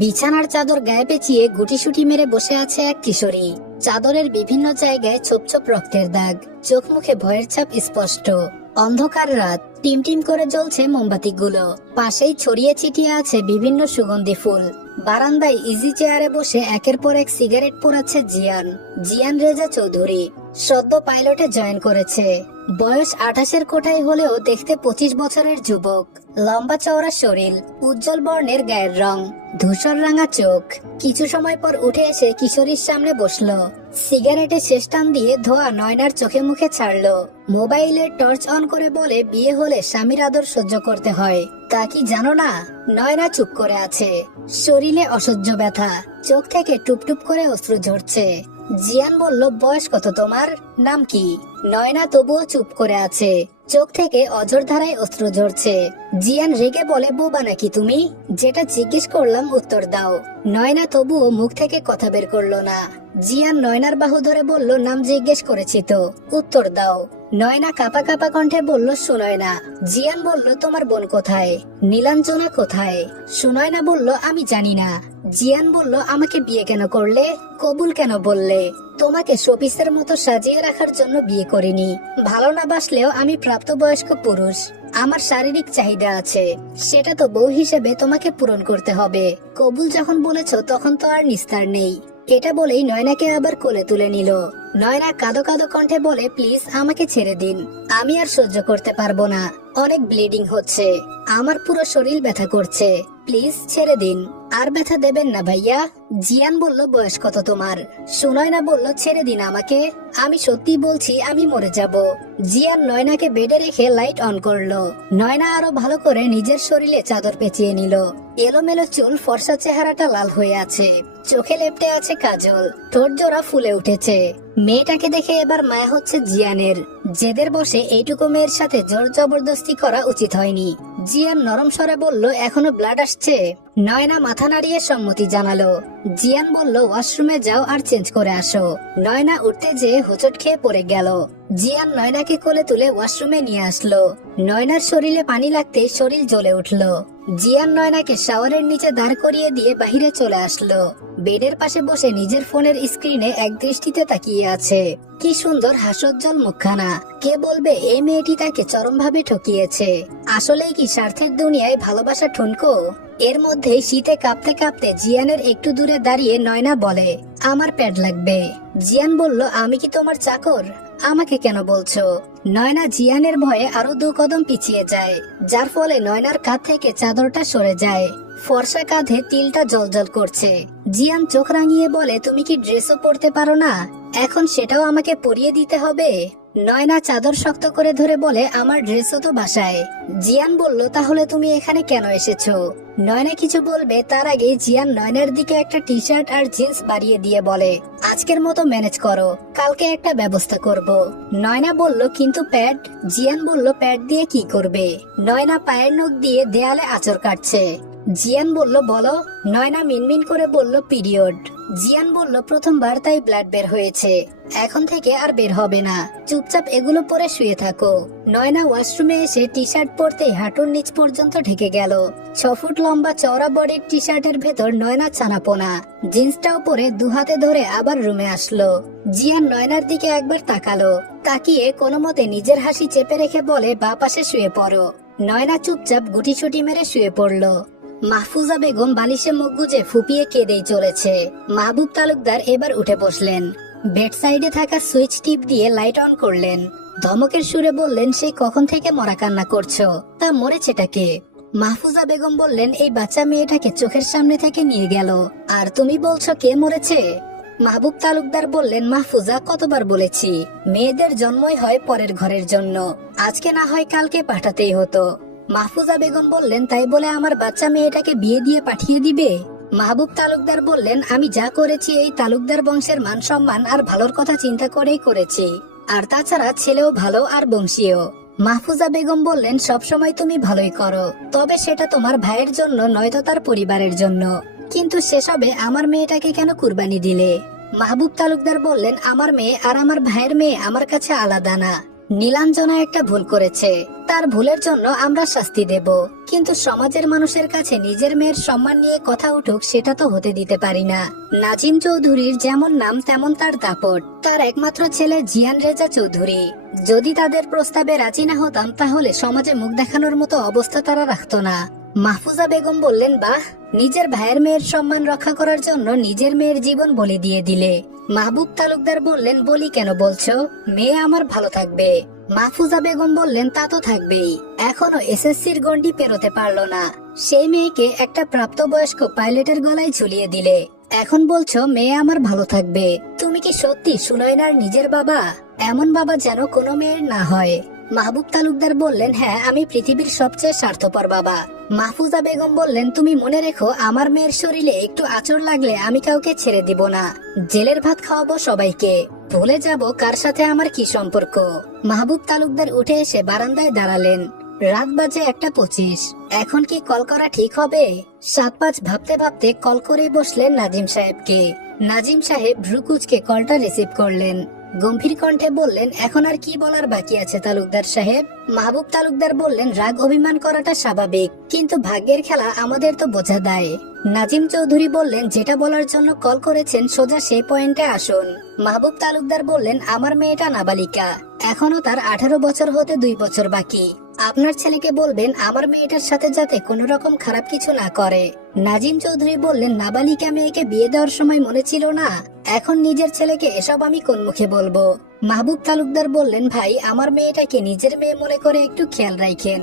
বিছানার চাদর গায়ে পেঁচিয়ে গুটিসুটি মেরে বসে আছে এক কিশোরী। চাদরের বিভিন্ন জায়গায় ছোপ ছোপ রক্তের দাগ, চোখ মুখে ভয়ের ছাপ স্পষ্ট। অন্ধকার রাত, টিমটিম করে জ্বলছে মোমবাতিগুলো। পাশেই ছড়িয়ে ছিটিয়ে আছে বিভিন্ন সুগন্ধি ফুল। বারান্দায় ইজি চেয়ারে বসে একের পর এক সিগারেট পোড়াচ্ছে জিয়ান। জিয়ান রেজা চৌধুরী সদ্য পাইলটে জয়েন করেছে। বয়স 28-এর কোঠায় হলেও দেখতে 25 বছরের যুবক। লম্বা চওড়া শরীর, উজ্জ্বল বর্ণের গায়ের রং, ধূসর রাঙা চোখ। কিছু সময় পর উঠে এসে কিশোরীর সামনে বসলো। সিগারেটে শেষ টান দিয়ে ধোয়া নয়নার চোখে মুখে ছাড়লো। মোবাইলের টর্চ অন করে বলে বিয়ে হলে স্বামীর আদর সহ্য করতে হয়, তা কি জানো না? নয়না চুপ করে আছে। শরীরে অসহ্য ব্যথা, চোখ থেকে টুপটুপ করে অশ্রু ঝরছে। জিয়ান বলল, বয়স কত তোমার, নাম কি? নয়না তবুও চুপ করে আছে, চোখ থেকে অঝর ধারায় অশ্রু ঝরছে। জিয়ান রেগে বলে, বোবা নাকি তুমি? যেটা জিজ্ঞেস করলাম উত্তর দাও। নয়না তবুও মুখ থেকে কথা বের করলো না। জিয়ান নয়নার বাহু ধরে বলল, নাম জিজ্ঞেস করেছি তো, উত্তর দাও। নয়না কাপা কাপা কণ্ঠে বলল, সুনয়না। জিয়ান বলল, তোমার বোন কোথায়? নীলাঞ্জনা কোথায়? সুনয়না বলল, আমি জানি না। জিয়ান বলল, আমাকে বিয়ে কেন করলে? কবুল কেন বললে? তোমাকে শোপিসের মতো সাজিয়ে রাখার জন্য বিয়ে করিনি। ভালো না বাসলেও আমি প্রাপ্তবয়স্ক পুরুষ, আমার শারীরিক চাহিদা আছে, সেটা তো বউ হিসেবে তোমাকে পূরণ করতে হবে। কবুল যখন বলেছো তখন তো আর নিস্তার নেই। এটা বলেই নয়নাকে আবার কোলে তুলে নিল। নয়না কাঁদো কাঁদো কণ্ঠে বলে, প্লিজ আমাকে ছেড়ে দিন, আমি আর সহ্য করতে পারবো না। অনেক ব্লিডিং হচ্ছে, আমার পুরো শরীর ব্যথা করছে, প্লিজ ছেড়ে দিন। আর ব্যথা দেবেন না ভাইয়া। জিয়ান বলল, বয়স কত তোমার? সুনয়না বলল, ছেড়ে দিন আমাকে, আমি সত্যি বলছি আমি মরে যাব। জিয়ান নয়নাকে বেডে রেখে লাইট অন করলো। নয়না আরো ভালো করে নিজের শরীরে চাদর পেঁচিয়ে নিল। এলোমেলো চুল, ফর্সা চেহারাটা লাল হয়ে আছে, চোখে লেপটে আছে কাজল, ঠোঁট জোড়া ফুলে উঠেছে। মেয়েটাকে দেখে এবার মায়া হচ্ছে জিয়ানের। জেদের বসে এইটুকু মেয়ের সাথে জোর জবরদস্তি করা উচিত হয়নি। জিয়ান নরম স্বরে বলল, এখনো ব্লাড আসছে? নয়না মাথা নাড়িয়ে সম্মতি জানালো। জিয়ান বলল, ওয়াশরুমে যাও আর চেঞ্জ করে আসো। নয়না উঠতে যেয়ে হোঁচট খেয়ে পড়ে গেল। জিয়ান নয়নাকে কোলে তুলে ওয়াশরুমে নিয়ে আসলো। নয়নার শরীরে পানি লাগতে শরীর জ্বলে উঠলো। জিয়ান নয়নাকে শাওয়ারের নিচে দাঁড় করিয়ে দিয়ে বাহিরে চলে আসলো। বেডের পাশে বসে নিজের ফোনের স্ক্রিনে এক দৃষ্টিতে তাকিয়ে আছে। কি সুন্দর হাস্যোজ্জ্বল মুখখানা। কে বলবে এই মেয়েটি তাকে চরমভাবে ঠকিয়েছে? আসলেই কি স্বার্থের দুনিয়ায় ভালোবাসা ঠুনকো? এর মধ্যে শীতে কাঁপতে কাঁপতে জিয়ানের একটু দূরে দাঁড়িয়ে নয়না বলে, আমার প্যাড লাগবে। জিয়ান বলল, আমি কি তোমার চাকর? আমাকে কেন বলছো? নয়না জিয়ানের ভয়ে আরো 2 কদম পিছিয়ে যায়, যার ফলে নয়নার কাঁধ থেকে চাদরটা সরে যায়। ফর্সা কাঁধে তিলটা জলজল করছে। জিয়ান চোখ রাঙিয়ে বলে, তুমি কি ড্রেসও পরতে পারো না? এখন সেটাও আমাকে পরিয়ে দিতে হবে? নয়না চাদর শক্ত করে ধরে বলে, আমার ড্রেসও তো বাসায়। জিয়ান বলল, তাহলে তুমি এখানে কেন এসেছো? নয়না কিছু বলবে তার আগে জিয়ান নয়নার দিকে একটা টি শার্ট আর জিন্স বাড়িয়ে দিয়ে বলে, আজকের মতো ম্যানেজ করো, কালকে একটা ব্যবস্থা করব। নয়না বলল, কিন্তু প্যাড? জিয়ান বলল, প্যাড দিয়ে কি করবে? নয়না পায়ের নখ দিয়ে দেয়ালে আঁচড় কাটছে। জিয়ান বলল, বলো। নয়না মিনমিন করে বলল, পিরিয়ড। জিয়ান বলল, প্রথমবার তাই ব্লাড বের হয়েছে, এখন থেকে আর বের হবে না, চুপচাপ এগুলো পরে শুয়ে থাকো। নয়না ওয়াশরুমে এসে টি শার্ট পরতেই হাঁটুর নিচ পর্যন্ত ঢেকে গেল। 6 ফুট লম্বা চওড়া বডির টি শার্টের ভেতর নয়না ছানাপোনা। জিন্সটাও পরে 2 হাতে ধরে আবার রুমে আসলো। জিয়ান নয়নার দিকে একবার তাকালো, তাকিয়ে কোনো মতে নিজের হাসি চেপে রেখে বলে, বা পাশে শুয়ে পড়ো। নয়না চুপচাপ গুটিসুটি মেরে শুয়ে পড়লো। মাহফুজা বেগম বালিশে মুখ গুজে ফুপিয়ে কেঁদেই চলেছে। মাহবুব তালুকদার এবার উঠে বসলেন। বেড সাইডে থাকা সুইচ টিপ দিয়ে লাইট অন করলেন। ধমকের সুরে বললেন, সেই কখন থেকে মরা কান্না করছো? তা মরেছেটাকে? মাহফুজা বেগম বললেন, এই বাচ্চা মেয়েটাকে চোখের সামনে থেকে নিয়ে গেল, আর তুমি বলছো কে মরেছে? মাহবুব তালুকদার বললেন, মাহফুজা, কতবার বলেছি, মেয়েদের জন্মই হয় পরের ঘরের জন্য, আজকে না হয় কালকে পাঠাতেই হতো। মাহফুজা বেগম বললেন, তাই বলে আমার বাচ্চা মেয়েটাকে বিয়ে দিয়ে পাঠিয়ে দিবে? মাহবুব তালুকদার বললেন, আমি যা করেছি এই তালুকদার বংশের মান সম্মান আর ভালোর কথা চিন্তা করেই করেছি, আর তাছাড়া ছেলেও ভালো আর বংশীয়। মাহফুজা বেগম বললেন, সবসময় তুমি ভালোই করো, তবে সেটা তোমার ভাইয়ের জন্য নয়তো তার পরিবারের জন্য, কিন্তু সেসবে আমার মেয়েটাকে কেন কুরবানি দিলে? মাহবুব তালুকদার বললেন, আমার মেয়ে আর আমার ভাইয়ের মেয়ে আমার কাছে আলাদা না, নীলাঞ্জনা একটা ভুল করেছে, তার ভুলের জন্য আমরা শাস্তি দেব, কিন্তু সমাজের মানুষের কাছে নিজের মেয়ের সম্মান নিয়ে কথা উঠুক সেটা তো হতে দিতে পারি না। নাজিম চৌধুরীর যেমন নাম তেমন তার দাপট। তার একমাত্র ছেলে জিয়ান রেজা চৌধুরী। যদি তাদের প্রস্তাবে রাজি না হতাম তাহলে সমাজে মুখ দেখানোর মতো অবস্থা তারা রাখতো না। মাহফুজা বেগম বললেন, বাহ, নিজের ভাইয়ের মেয়ের সম্মান রক্ষা করার জন্য নিজের মেয়ের জীবন বলি দিয়ে দিলে। মাহবুব তালুকদার বললেন, বলি কেন বলছো? মেয়ে আমার ভালো থাকবে। মাহফুজা বেগম বললেন, তা তো থাকবেই, এখনো এসএসসির গন্ডি পেরোতে পারলো না, সেই মেয়েকে একটা প্রাপ্তবয়স্ক পাইলটের গলায় ঝুলিয়ে দিলে, এখন বলছো মেয়ে আমার ভালো থাকবে। তুমি কি সত্যি সুনয়নার নিজের বাবা? এমন বাবা যেন কোনো মেয়ের না হয়। মাহবুব তালুকদার বললেন, হ্যাঁ, আমি পৃথিবীর সবচেয়ে স্বার্থপর বাবা। মাহফুজা বেগম বললেন, তুমি মনে রেখো, আমার মেয়ের শরীরে একটু আঁচড় লাগলে আমি কাউকে ছেড়ে দিব না। জেলের ভাত খাওয়াবো সবাইকে, ভুলে যাব কার সাথে আমার কি সম্পর্ক। মাহবুব তালুকদার উঠে এসে বারান্দায় দাঁড়ালেন। রাত বাজে 1:25। এখন কি কল করা ঠিক হবে? 7-5 ভাবতে ভাবতে কল করে বসলেন নাজিম সাহেবকে। নাজিম সাহেব ভ্রুকুচকে কলটা রিসিভ করলেন। গম্ভীর কণ্ঠে বললেন, এখন আর কি বলার বাকি আছে তালুকদার সাহেব? মাহবুব তালুকদার বললেন, রাগ অভিমান করাটা স্বাভাবিক, কিন্তু ভাগ্যের খেলা আমাদের তো বোঝা দেয়। নাজিম চৌধুরী বললেন, যেটা বলার জন্য কল করেছেন সোজা সেই পয়েন্টে আসুন। মাহবুব তালুকদার বললেন, আমার মেয়েটা নাবালিকা, এখনো তার 18 বছর হতে 2 বছর বাকি। আপনার ছেলেকে বলবেন আমার মেয়েটার সাথে যাতে কোনো রকম খারাপ কিছু না করে। নাজিম চৌধুরী বললেন, নাবালিকা মেয়েকে বিয়ে দেওয়ার সময় মনে ছিল না? এখন নিজের ছেলেকে এসব আমি কোন মুখে বলবো? মাহবুব তালুকদার বললেন, ভাই, আমার মেয়েটাকে নিজের মেয়ে মনে করে একটু খেয়াল রাখেন।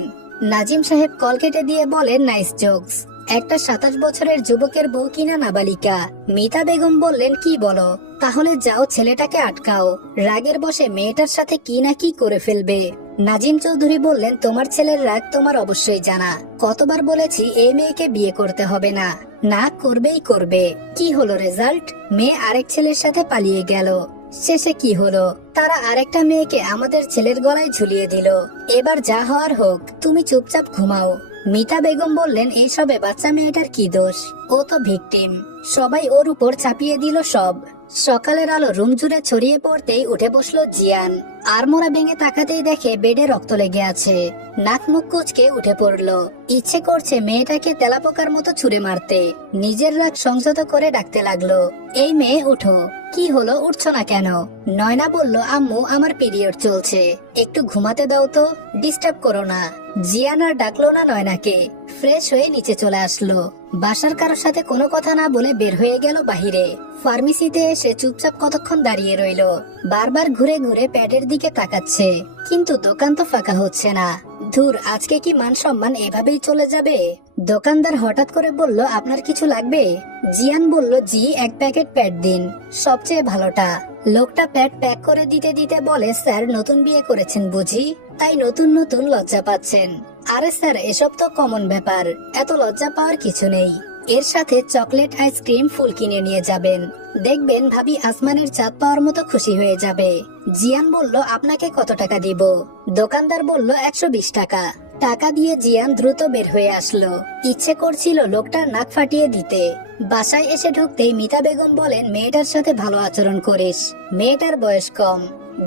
নাজিম সাহেব কল কেটে দিয়ে বলেন, নাইস জোকস। একটা 27 বছরের যুবকের বউ কিনা নাবালিকা? মিতা বেগম বললেন, কি বলো? তাহলে যাও ছেলেটাকে আটকাও, রাগের বশে মেয়েটার সাথে কি না কি করে ফেলবে। নাজিম চৌধুরী বললেন, তোমার ছেলের রাগ তোমার অবশ্যই জানা। কতবার বলেছি এই মেয়েকে বিয়ে করতে হবে না, না করবেই করবে। কি হলো রেজাল্ট? মেয়ে আরেক ছেলের সাথে পালিয়ে গেল। শেষে কি হলো? তারা আরেকটা মেয়েকে আমাদের ছেলের গলায় ঝুলিয়ে দিল। এবার যা হওয়ার হোক, তুমি চুপচাপ ঘুমাও। মিতা বেগম বললেন, এইসবে বাচ্চা মেয়েটার কি দোষ? ও তো ভিকটিম, সবাই ওর উপর চাপিয়ে দিল সব। সকালের আলো রুম জুড়ে ছড়িয়ে পড়তেই উঠে বসলো জিয়ান। আড়মোড়া ভেঙে তাকাতেই দেখে বেডে রক্ত লেগে আছে। নাক মুখ কুচকে উঠে পড়লো। ইচ্ছে করছে মেয়েটাকে তেলাপোকার মতো ছুঁড়ে মারতে। নিজের রাগ সংযত করে ডাকতে লাগলো, এই মেয়ে উঠো। কি হলো, উঠছো না কেন? নয়না বলল, আম্মু, আমার পিরিয়ড চলছে, একটু ঘুমাতে দাও তো, ডিস্টার্ব করো না। জিয়ান আর ডাকলো না নয়নাকে। ফ্রেশ হয়ে নিচে চলে আসলো। বাসার কারোর সাথে কোনো কথা না বলে বের হয়ে গেল বাহিরে। ফার্মেসিতে এসে চুপচাপ কতক্ষণ দাঁড়িয়ে রইল। বারবার ঘুরে ঘুরে প্যাডের দিকে তাকাচ্ছে, কিন্তু দোকান তো ফাঁকা হচ্ছে না। ধুর, আজকে কি মান সম্মান এভাবেই চলে যাবে? দোকানদার হঠাৎ করে বলল, আপনার কিছু লাগবে? জিয়ান বলল, জি, 1 প্যাকেট প্যাড দিন, সবচেয়ে ভালোটা। লোকটা প্যাড প্যাক করে দিতে দিতে বলে, স্যার, নতুন বিয়ে করেছেন বুঝি, তাই নতুন নতুন লজ্জা পাচ্ছেন? আরে স্যার, এসব তো কমন ব্যাপার, এত লজ্জা পাওয়ার কিছু নেই। এর সাথে চকলেট, আইসক্রিম, ফুল কিনে নিয়ে যাবেন, দেখবেন ভাবি আসমানের চাঁদ পাওয়ার মতো খুশি হয়ে যাবে। জিয়ান বলল, আপনাকে কত টাকা দিব? দোকানদার বলল, 120 টাকা। টাকা দিয়ে জিয়ান দ্রুত বের হয়ে আসলো। ইচ্ছে করছিল লোকটার নাক ফাটিয়ে দিতে। বাসায় এসে ঢুকতেই মিতা বেগম বলেন, মেয়েটার সাথে ভালো আচরণ করিস, মেয়েটার বয়স কম।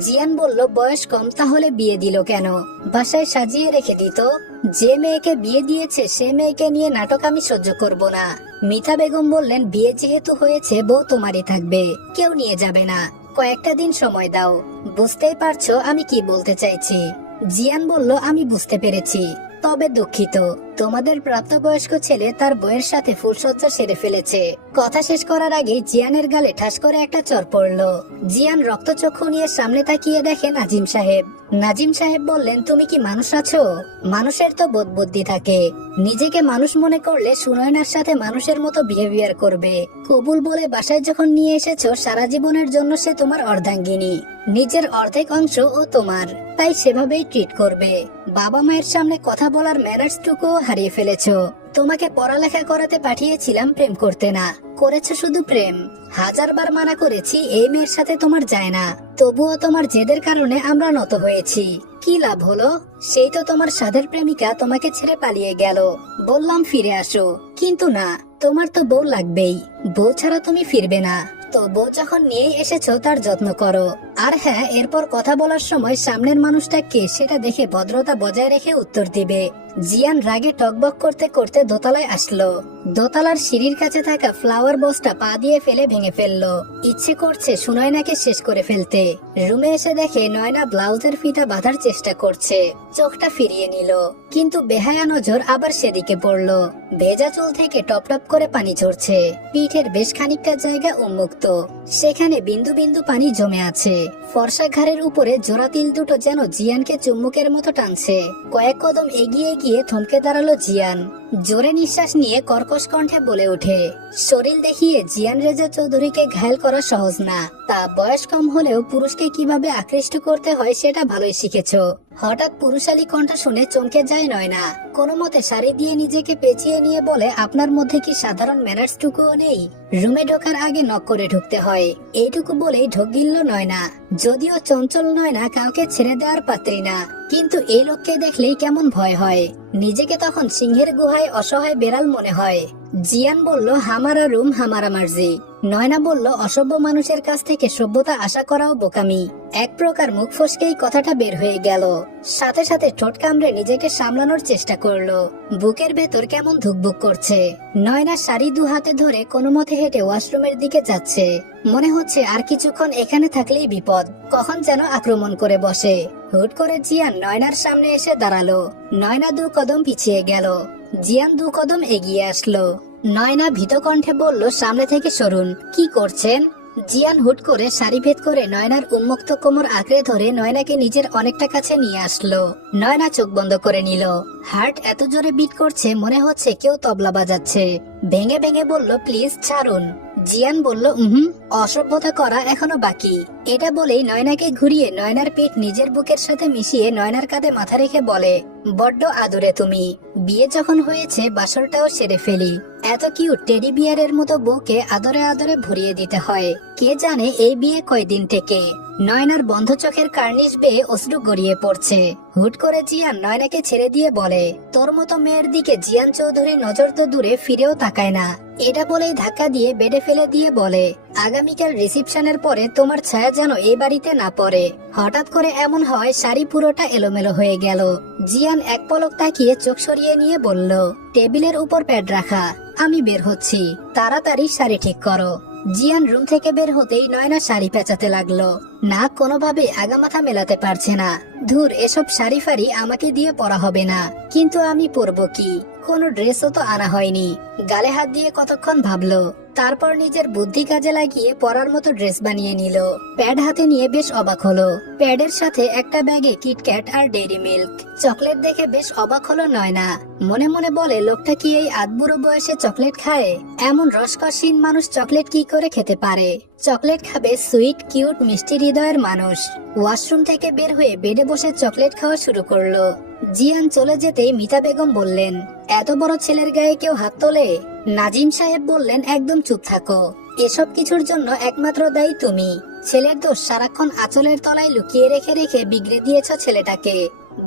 জিয়ান বলল, বয়স কম তাহলে বিয়ে দিল কেন? বাসায় সাজিয়ে রেখে দিত। যে মেয়েকে বিয়ে দিয়েছে সে মেয়েকে নিয়ে নাটক আমি সহ্য করব না। মিতা বেগম বললেন, বিয়ে যেহেতু হয়েছে বউ তোমারই থাকবে, কেউ নিয়ে যাবে না, কয়েকটা দিন সময় দাও। বুঝতেই পারছো আমি কি বলতে চাইছি? জিয়ান বলল, আমি বুঝতে পেরেছি, তবে দুঃখিত, তোমাদের প্রাপ্তবয়স্ক ছেলে তার বউয়ের সাথে ফুলসজ্জা সেরে ফেলেছে। কথা শেষ করার আগে জিয়ানের গালে ঠাস করে একটা চড় পড়লো। জিয়ান রক্তচক্ষু নিয়ে সামনে তাকিয়ে দেখে নাজিম সাহেব। নাজিম সাহেব বললেন, তুমি কি মানুষ আছো? মানুষের তো বোধ বুদ্ধি থাকে, নিজেকে মানুষ মনে করলে সুনয়নার সাথে মানুষের মতো বিহেভিয়ার করবে। কবুল বলে বাসায় যখন নিয়ে এসেছো, সারা জীবনের জন্য সে তোমার অর্ধাঙ্গিনী, নিজের অর্ধেক অংশ ও তোমার, তাই সেভাবেই ট্রিট করবে। বাবা মায়ের সামনে কথা বলার ম্যানার্স টুকু হারিয়ে ফেলেছো। তোমাকে পড়ালেখা করাতে পাঠিয়েছিলাম, প্রেম করতে না, করেছো শুধু প্রেম। 1000 বার মানা করেছি এই মেয়ের সাথে তোমার যায় না, তবুও তোমার জেদের কারণে আমরা নত হয়েছি। কি লাভ হলো? সেই তো তোমার সাধের প্রেমিকা তোমাকে ছেড়ে পালিয়ে গেল। বললাম ফিরে আসো, কিন্তু না, তোমার তো বউ লাগবেই, বউ ছাড়া তুমি ফিরবে না। তো বউ যখন নিয়েই এসেছো তার যত্ন করো। আর হ্যাঁ, এরপর কথা বলার সময় সামনের মানুষটা কে সেটা দেখে ভদ্রতা বজায় রেখে উত্তর দিবে। জিয়ান রাগে টকবক করতে করতে দোতলায় আসলো। দোতলার সিঁড়ির কাছে থাকা ফ্লাওয়ার বক্সটা পা দিয়ে ফেলে ভেঙে ফেললো। ইচ্ছে করছে সুনয়নাকে শেষ করে ফেলতে। রুমে এসে দেখে নয়না ব্লাউজের ফিতা বাঁধার চেষ্টা করছে। চোখটা ফিরিয়ে নিল, কিন্তু বেহায়া নজর আবার সেদিকে পড়লো। ভেজা চুল থেকে টপ টপ করে পানি ঝরছে। পিঠের বেশ খানিকটা জায়গা উন্মুক্ত, সেখানে বিন্দু বিন্দু পানি জমে আছে। ফর্সা ঘাড়ের উপরে জোড়া তিল দুটো যেন জিয়ানকে চুম্বকের মতো টানছে। কয়েক কদম এগিয়ে গিয়ে থমকে দাঁড়ালো জিয়ান। জোরে নিঃশ্বাস নিয়ে কর্কশ কণ্ঠে বলে ওঠে, শরীর দেখিয়ে জিয়ান রেজা চৌধুরীকে ঘায়েল করা সহজ না। তা বয়স কম হলেও পুরুষকে কিভাবে আকৃষ্ট করতে হয় সেটা ভালোই শিখেছো। হঠাৎ পুরুষালী কণ্ঠ শুনে চমকে যায় নয়না। কোনো মতে শাড়ি দিয়ে নিজেকে পেঁচিয়ে নিয়ে বলে, আপনার মধ্যে কি সাধারণ ম্যানার্স টুকুও নেই? রুমে ঢোকার আগে নক করে ঢুকতে হয়, এইটুকু বলেই ঢোক গিলল নয়না। যদিও চঞ্চল নয়না কাউকে ছেড়ে দেওয়ার পাত্রী না, কিন্তু এই লোককে দেখলেই কেমন ভয় হয়। নিজেকে তখন সিংহের গুহায় অসহায় বেড়াল মনে হয়। জিয়ান বলল, হামারা রুম হামারা মার্জি। নয়না বলল, অসভ্য মানুষের কাছ থেকে সভ্যতা আশা করাও বোকামি। এক প্রকার মুখ ফসকেই কথাটা বের হয়ে গেল। সাথে সাথে ঠোঁট কামড়ে নিজেকে সামলানোর চেষ্টা করলো। বুকের ভেতর কেমন ধুকবুক করছে। নয়না শাড়ি দু হাতে ধরে কোনো মতে হেঁটে ওয়াশরুমের দিকে যাচ্ছে। মনে হচ্ছে আর কিছুক্ষণ এখানে থাকলেই বিপদ, কখন যেন আক্রমণ করে বসে। হুট করে জিয়ান নয়নার সামনে এসে দাঁড়ালো। নয়না 2 কদম পিছিয়ে গেল। জিয়ান 2 কদম এগিয়ে আসলো। নয়না ভীত কণ্ঠে বলল, সামনে থেকে সরুন। কি করছেন? জিয়ান হুট করে শাড়ি ভেদ করে নয়নার উন্মুক্ত কোমর আঁকড়ে ধরে নয়নাকে নিজের অনেকটা কাছে নিয়ে আসলো। নয়না চোখ বন্ধ করে নিল। হার্ট এত জোরে বিট করছে মনে হচ্ছে কেউ তবলা বাজাচ্ছে। ভেঙে ভেঙে বলল, প্লিজ ছাড়ুন। জিয়ান বলল, অসভ্যতা করা এখনো বাকি। এটা বলেই নয়নাকে ঘুরিয়ে নয়নার পিঠ নিজের বুকের সাথে মিশিয়ে নয়নার কাঁধে মাথা রেখে বলে, বড্ড আদুরে তুমি। বিয়ে যখন হয়েছে বাসরটাও সেরে ফেলি। এত কিউট টেডি বিয়ারের মতো বউকে আদরে আদরে ভরিয়ে দিতে হয়। কে জানে এই বিয়ে কয়দিন টেকে। নয়নার বন্ধ চোখের কার্নিশ বেয়ে অশ্রু গড়িয়ে পড়ছে। হুট করে জিয়ান নয়নাকে ছেড়ে দিয়ে বলে, তোর মতো মেয়ের দিকে জিয়ান চৌধুরী নজর তো দূরে ফিরেও তাকায় না। এটা বলেই ধাক্কা দিয়ে বেডে ফেলে দিয়ে বলে, আগামীকাল রিসিপশনের পরে তোমার ছায়া যেন এই বাড়িতে না পড়ে। হঠাৎ করে এমন হয় শাড়ি পুরোটা এলোমেলো হয়ে গেল। জিয়ান এক পলক তাকিয়ে চোখ সরিয়ে নিয়ে বলল, টেবিলের উপর প্যাড রাখা, আমি বের হচ্ছি, তাড়াতাড়ি শাড়ি ঠিক করো। জিয়ান রুম থেকে বের হতেই নয়না শাড়ি পেঁচাতে লাগলো। না, কোনোভাবে আগামাথা মেলাতে পারছে না। ধুর, এসব শাড়ি ফাড়ি আমাকে দিয়ে পরা হবে না। কিন্তু আমি পরবো কি? কোনো ড্রেসও তো আনা হয়নি। গালে হাত দিয়ে কতক্ষণ ভাবলো, তারপর নিজের বুদ্ধি কাজে লাগিয়ে পরার মতো ড্রেস বানিয়ে নিল। প্যাড হাতে নিয়ে বেশ অবাক হলো। প্যাডের সাথে একটা ব্যাগে কিটক্যাট আর ডেইরি মিল্ক চকলেট দেখে বেশ অবাক হলো নয়না। মনে মনে বলে, লোকটা কি এই আধবুড়ো বয়সে চকলেট খায়? এমন রসকসীন মানুষ চকলেট কি করে খেতে পারে? চকলেট খাবে সুইট কিউট মিষ্টি হৃদয়ের মানুষ। ওয়াশরুম থেকে বের হয়ে বেডে বসে চকলেট খাওয়া শুরু করলো। জিয়ান চলে যেতেই মিতা বেগম বললেন, এত বড় ছেলের গায়ে কেউ হাত তোলে? নাজিম সাহেব বললেন, একদম চুপ থাকো। এসব কিছুর জন্য একমাত্র দায়ী তুমি। ছেলের দোষ সারাক্ষণ আঁচলের তলায় লুকিয়ে রেখে রেখে বিগড়ে দিয়েছ ছেলেটাকে।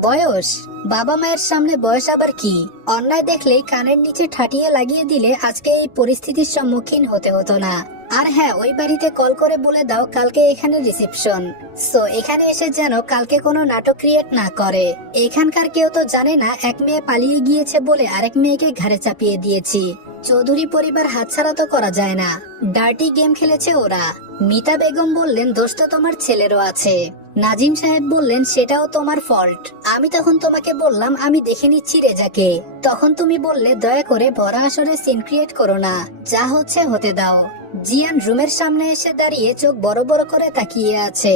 বয়স? বাবা মায়ের সামনে বয়স আবার কি? অন্যায় দেখলেই কানের নিচে ঠাটিয়ে লাগিয়ে দিলে আজকে এই পরিস্থিতির সম্মুখীন হতে হতো না। আর হ্যাঁ, ওই বাড়িতে কল করে বলে দাও কালকে এখানে রিসেপশন। সো এখানে এসে যেন কালকে কোনো নাটক ক্রিয়েট না করে। এখানকার কেউ তো জানে না এক মেয়ে পালিয়ে গিয়েছে বলে আরেক মেয়েকে ঘাড়ে চাপিয়ে দিয়েছি। চৌধুরী পরিবার হাতছাড়া তো করা যায় না। ডার্টি গেম খেলেছে ওরা। মিতা বেগম বললেন, দোষ তো তোমার ছেলেরও আছে। নাজিম সাহেব বললেন, সেটাও তোমার ফল্ট। আমি তখন তোমাকে বললাম আমি দেখে নিচ্ছি রেজাকে। তখন তুমি বললে, দয়া করে ভরা আসরে সিন ক্রিয়েট করো না, যা হচ্ছে হতে দাও। জিয়ান রুমের সামনে এসে দাঁড়িয়ে চোখ বড় বড় করে তাকিয়ে আছে।